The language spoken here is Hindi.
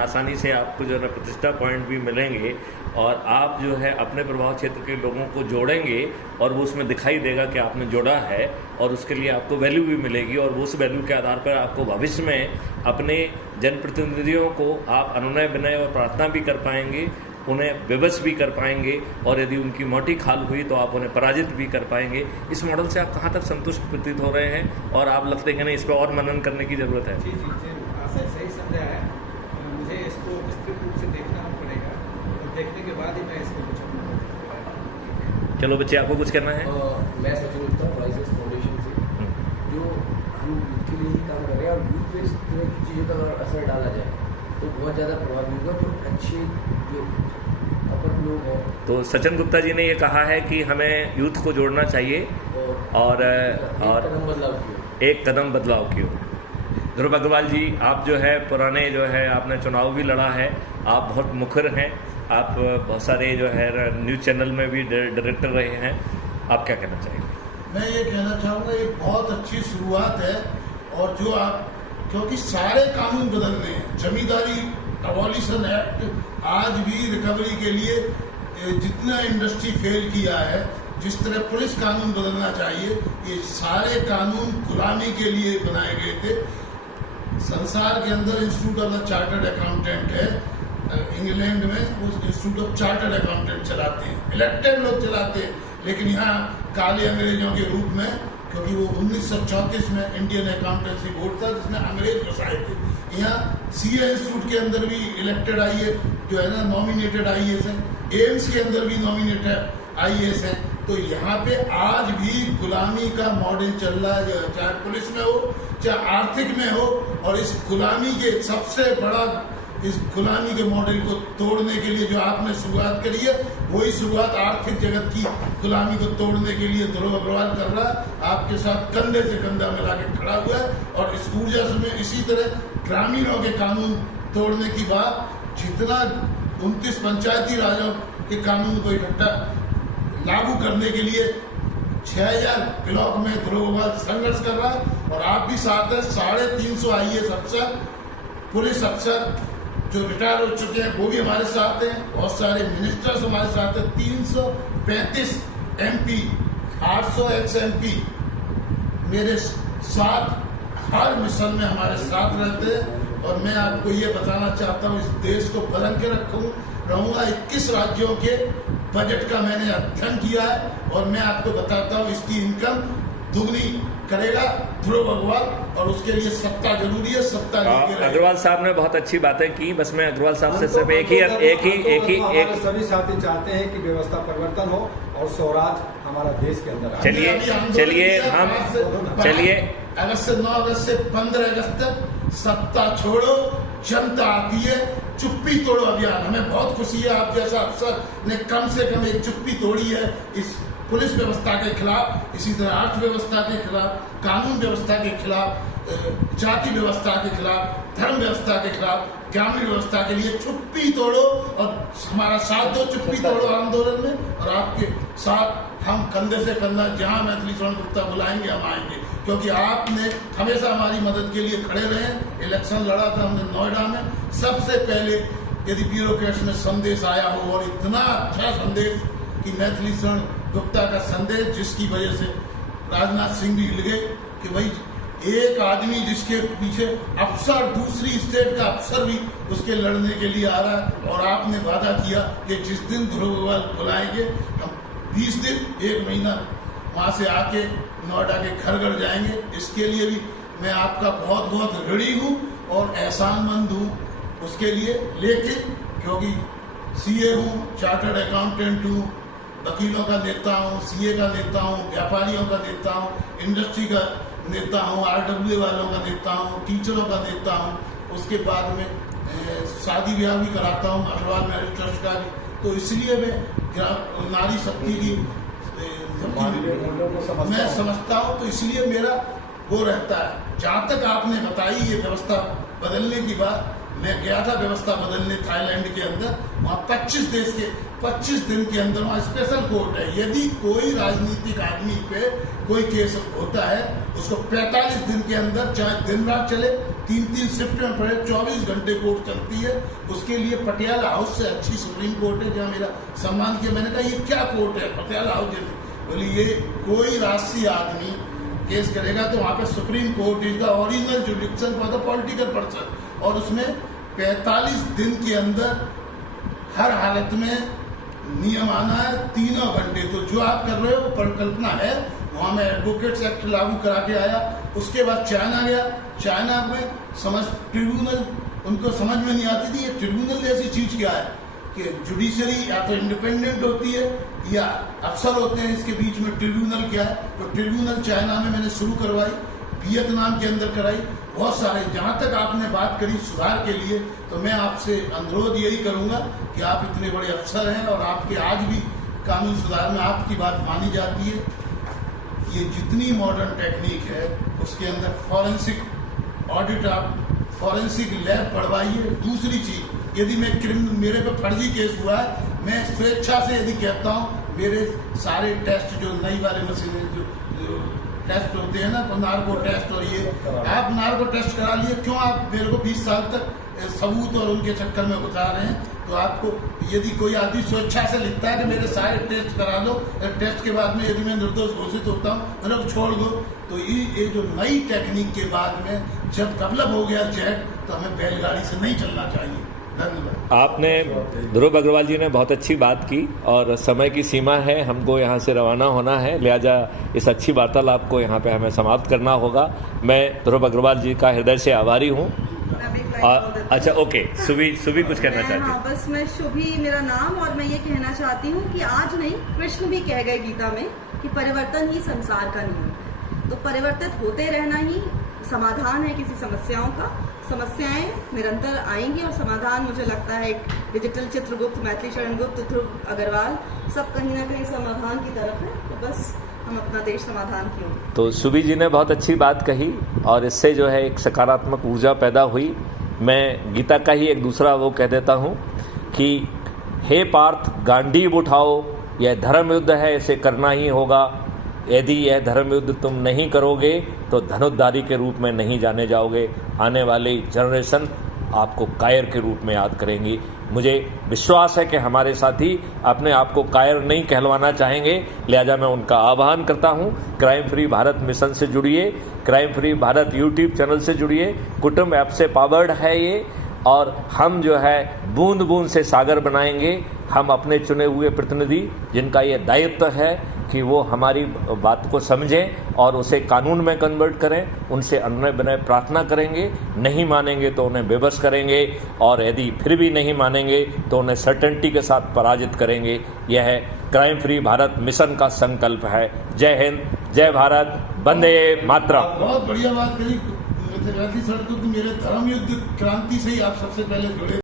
आसानी से आपको जो है ना प्रतिष्ठा पॉइंट भी मिलेंगे और आप जो है अपने प्रभाव क्षेत्र के लोगों को जोड़ेंगे और वो उसमें दिखाई देगा कि आपने जोड़ा है और उसके लिए आपको वैल्यू भी मिलेगी और उस वैल्यू के आधार पर आपको भविष्य में अपने जनप्रतिनिधियों को आप अनुनय विनय और प्रार्थना भी कर पाएंगे, उन्हें विवश भी कर पाएंगे और यदि उनकी मोटी खाल हुई तो आप उन्हें पराजित भी कर पाएंगे। इस मॉडल से आप कहाँ तक संतुष्ट प्रतीत हो रहे हैं और आप लगते हैं कि नहीं इस पर और मनन करने की ज़रूरत है? जी जी जरूर, आपसे सही समझा है। मुझे इसको विस्तृत रूप से देखना पड़ेगा और देखने के बाद ही मैं इसको कुछ चलो बच्चे, आपको कुछ करना है? मैं सचिन गुप्ता प्राइसेस फाउंडेशन से, जो हम यूथ के लिए ही काम कर रहे हैं और यूथ पे इस तरह की चीज़ों का अगर असर डाला जाए तो बहुत ज़्यादा प्रभावी होगा। तो अच्छे जो अपर लोग हैं, तो सचिन गुप्ता जी ने ये कहा है कि हमें यूथ को जोड़ना चाहिए और एक कदम बदलाव की ओर। ध्रुव अग्रवाल जी, आप जो है पुराने जो है आपने चुनाव भी लड़ा है, आप बहुत मुखर हैं, आप बहुत सारे जो है न्यूज़ चैनल में भी डायरेक्टर रहे हैं, आप क्या कहना चाहेंगे? मैं ये कहना चाहूँगा एक बहुत अच्छी शुरुआत है और जो आप, क्योंकि सारे कानून बदलने हैं, जमींदारी अबॉलिशन एक्ट आज भी रिकवरी के लिए जितना इंडस्ट्री फेल किया है, जिस तरह पुलिस कानून बदलना चाहिए, ये सारे कानून गुलामी के लिए बनाए गए थे। संसार के अंदर institute of the chartered accountant है, इंग्लैंड में उस इंस्टीट्यूट ऑफ चार्टर्ड अकाउंटेंट चलाते हैं, इलेक्टेड लोग चलाते हैं, लेकिन यहाँ काले अंग्रेजों के रूप में, क्योंकि वो 1934 में इंडियन अकाउंटेंसी बोर्ड था जिसमें अंग्रेज बसाए थे। यहाँ सीए इंस्टीट्यूट के अंदर भी इलेक्टेड आईए जो है ना नॉमिनेटेड आईएएस है, एम्स के अंदर भी नॉमिनेटेड आईएएस है। तो यहाँ पे आज भी गुलामी का मॉडल चल रहा है, चाहे पुलिस में हो चाहे आर्थिक में हो, और इस गुलामी के सबसे बड़ा इस गुलामी के मॉडल को तोड़ने के लिए जो आपने शुरुआत करी है, वही शुरुआत आर्थिक जगत की गुलामी को तोड़ने के लिए ध्रुव अग्रवाल कर रहा है, आपके साथ कंधे से कंधा मिला के खड़ा हुआ है। और इस ऊर्जा में इसी तरह ग्रामीणों के कानून तोड़ने की बात, जितना 29 पंचायती राजों के कानून को इकट्ठा लागू करने के लिए 6000 ब्लॉक में ध्रुव अग्रवाल संघर्ष कर रहा है और आप भी साथ हैं। 350 आईएएस अफसर, पुलिस अफसर जो रिटायर हो चुके हैं वो भी हमारे साथ हैं, बहुत सारे मिनिस्टर्स हमारे साथ हैं, 335 एमपी, 800 एक्स एमपी मेरे साथ हर मिशन में हमारे साथ रहते हैं। और मैं आपको ये बताना चाहता हूँ, इस देश को बदल के रहूँगा। 21 राज्यों के बजट का मैंने अध्ययन किया है और मैं आपको बताता हूँ इसकी इनकम दुगनी करेगा ध्रुव अग्रवाल, और उसके लिए सत्ता जरूरी है, सत्ता लेके अग्रवाल साहब ने बहुत अच्छी बातें की। बस मैं अग्रवाल साहब से सिर्फ एक सभी साथी चाहते हैं कि व्यवस्था परिवर्तन हो और स्वराज हमारा देश के अंदर। चलिए अगस्त से 9 अगस्त से 15 अगस्त तक सत्ता छोड़ो, जनता आती है, चुप्पी तोड़ो अभियान। हमें बहुत खुशी है आप जैसा अफसर ने कम से कम एक चुप्पी तोड़ी है इस पुलिस व्यवस्था के खिलाफ, इसी तरह अर्थव्यवस्था के खिलाफ, कानून व्यवस्था के खिलाफ, जाति व्यवस्था के खिलाफ, धर्म व्यवस्था के खिलाफ, ग्रामीण व्यवस्था के लिए चुप्पी तोड़ो और हमारा साथ दो चुप्पी तोड़ो आंदोलन में। और आपके साथ हम कंधे से कंधा, जहां मैथिली शरण गुप्ता बुलाएंगे हम आएंगे, क्योंकि आपने हमेशा हमारी मदद के लिए खड़े रहे। इलेक्शन लड़ा था हमने नोएडा में, सबसे पहले यदि ब्यूरोक्रेट्स में संदेश आया हो, और इतना अच्छा संदेश कि मैथिली शरण गुप्ता का संदेश, जिसकी वजह से राजनाथ सिंह भी हिल गए कि भाई एक आदमी जिसके पीछे अफसर, दूसरी स्टेट का अफसर भी उसके लड़ने के लिए आ रहा है। और आपने वादा किया कि जिस दिन ध्रुव अग्रवाल बुलाएंगे हम 20 दिन 1 महीना वहां से आके नोएडा के घर घर जाएंगे। इसके लिए भी मैं आपका बहुत बहुत ऋणी हूँ और एहसानमंद हूँ उसके लिए। लेकिन क्योंकि सीए हूँ, चार्टर्ड अकाउंटेंट हूँ, वकीलों का नेता हूँ, सीए का नेता हूँ, व्यापारियों का नेता हूँ, इंडस्ट्री का नेता हूँ, आरडब्ल्यू वालों का नेता हूँ, टीचरों का नेता हूँ, उसके बाद में शादी ब्याह भी कराता हूँ, अग्रवाल मैरिज ट्रस्ट का भी। तो इसलिए मैं नारी शक्ति की मैं समझता हूँ, तो इसलिए मेरा वो रहता है। जहाँ तक आपने बताई ये व्यवस्था बदलने की बात, मैं गया था व्यवस्था बदलने थाईलैंड के अंदर, वहाँ 25 दिन के अंदर वहाँ स्पेशल कोर्ट है। यदि कोई राजनीतिक आदमी पे कोई केस होता है, उसको 45 दिन के अंदर, चाहे दिन रात चले, 3 शिफ्ट में पड़े, 24 घंटे कोर्ट चलती है। उसके लिए पटियाला हाउस से अच्छी सुप्रीम कोर्ट है, जहाँ मेरा सम्मान किया। मैंने कहा ये क्या कोर्ट है पटियाला हाउस जैसे? बोली ये कोई राष्ट्रीय आदमी केस करेगा तो वहाँ पे supreme court is the original जुडिक्शन for the political person, और उसमें 45 दिन के अंदर हर हालत में नियम आना है, 3 घंटे। तो जो आप कर रहे हो वो परिकल्पना है। वहाँ मैं एडवोकेट्स एक्ट लागू करा के आया। उसके बाद चाइना गया। चाइना में ट्रिब्यूनल उनको समझ में नहीं आती थी, ये ट्रिब्यूनल जैसी चीज क्या है कि जुडिशरी या तो इंडिपेंडेंट होती है या अफसर होते हैं, इसके बीच में ट्रिब्यूनल क्या है। तो ट्रिब्यूनल चाइना में मैंने शुरू करवाई, वियतनाम के अंदर कराई, बहुत सारे। जहां तक आपने बात करी सुधार के लिए, तो मैं आपसे अनुरोध यही करूंगा कि आप इतने बड़े अफसर हैं और आपके आज भी कानून सुधार में आपकी बात मानी जाती है। ये जितनी मॉडर्न टेक्निक है उसके अंदर फॉरेंसिक ऑडिट, आप फॉरेंसिक लैब पढ़वाइए। दूसरी चीज, यदि मेरे पे फर्जी केस हुआ है, मैं स्वेच्छा से यदि कहता हूँ मेरे सारे टेस्ट जो नई वाले मशीनें जो टेस्ट होते हैं ना, तो नार्को टेस्ट और ये, आप नार्को टेस्ट करा लिए, क्यों आप मेरे को 20 साल तक सबूत और उनके चक्कर में उठा रहे हैं? तो आपको यदि कोई आदमी स्वेच्छा से लिखता है कि मेरे सारे टेस्ट करा दो, टेस्ट के बाद में यदि मैं निर्दोष घोषित होता हूँ मतलब छोड़ दो, तो ये जो नई टेक्निक के बाद में जब डेवलप हो गया जेट, तो हमें बैलगाड़ी से नहीं चलना चाहिए। धन्यवाद। आपने ध्रुव अग्रवाल जी ने बहुत अच्छी बात की, और समय की सीमा है, हमको यहाँ से रवाना होना है, लिहाजा इस अच्छी वार्तालाप को यहाँ पे हमें समाप्त करना होगा। मैं ध्रुव अग्रवाल जी का हृदय से आभारी हूँ। अच्छा, ओके, सुबी कुछ कहना चाहती हूँ? हाँ, बस मैं शुभी मेरा नाम, और मैं ये कहना चाहती हूँ कि आज नहीं, कृष्ण भी कह गए गीता में कि परिवर्तन ही संसार का नियम है। तो परिवर्तित होते रहना ही समाधान है किसी समस्याओं का। समस्याएं निरंतर आएंगी और समाधान, मुझे लगता है डिजिटल चित्रगुप्त, मैथिली शरण गुप्त, ध्रुव अग्रवाल, सब कहीं ना कहीं समाधान की तरफ है। तो बस हम अपना देश समाधान की ओर। तो सुबी जी ने बहुत अच्छी बात कही, और इससे जो है एक सकारात्मक ऊर्जा पैदा हुई। मैं गीता का ही एक दूसरा वो कह देता हूँ कि हे पार्थ, गांडीव उठाओ, यह धर्म युद्ध है, इसे करना ही होगा। यदि यह धर्म युद्ध तुम नहीं करोगे तो धनुर्धारी के रूप में नहीं जाने जाओगे। आने वाली जनरेशन आपको कायर के रूप में याद करेंगी। मुझे विश्वास है कि हमारे साथी अपने आप को कायर नहीं कहलवाना चाहेंगे, लिहाजा मैं उनका आह्वान करता हूं, क्राइम फ्री भारत मिशन से जुड़िए, crime free Bharat YouTube channel से जुड़िए। कुटुंब ऐप से पावर्ड है ये, और हम जो है बूंद बूंद से सागर बनाएंगे। हम अपने चुने हुए प्रतिनिधि, जिनका ये दायित्व है कि वो हमारी बात को समझें और उसे कानून में कन्वर्ट करें, उनसे अन्य विनय प्रार्थना करेंगे। नहीं मानेंगे तो उन्हें बेबस करेंगे, और यदि फिर भी नहीं मानेंगे तो उन्हें सर्टेनिटी के साथ पराजित करेंगे। यह है क्राइम फ्री भारत मिशन का संकल्प है। जय हिंद, जय भारत, वंदे मातरम। बहुत बढ़िया बात करी। मेरे धर्म युद्ध क्रांति से ही आप सबसे पहले जुड़े।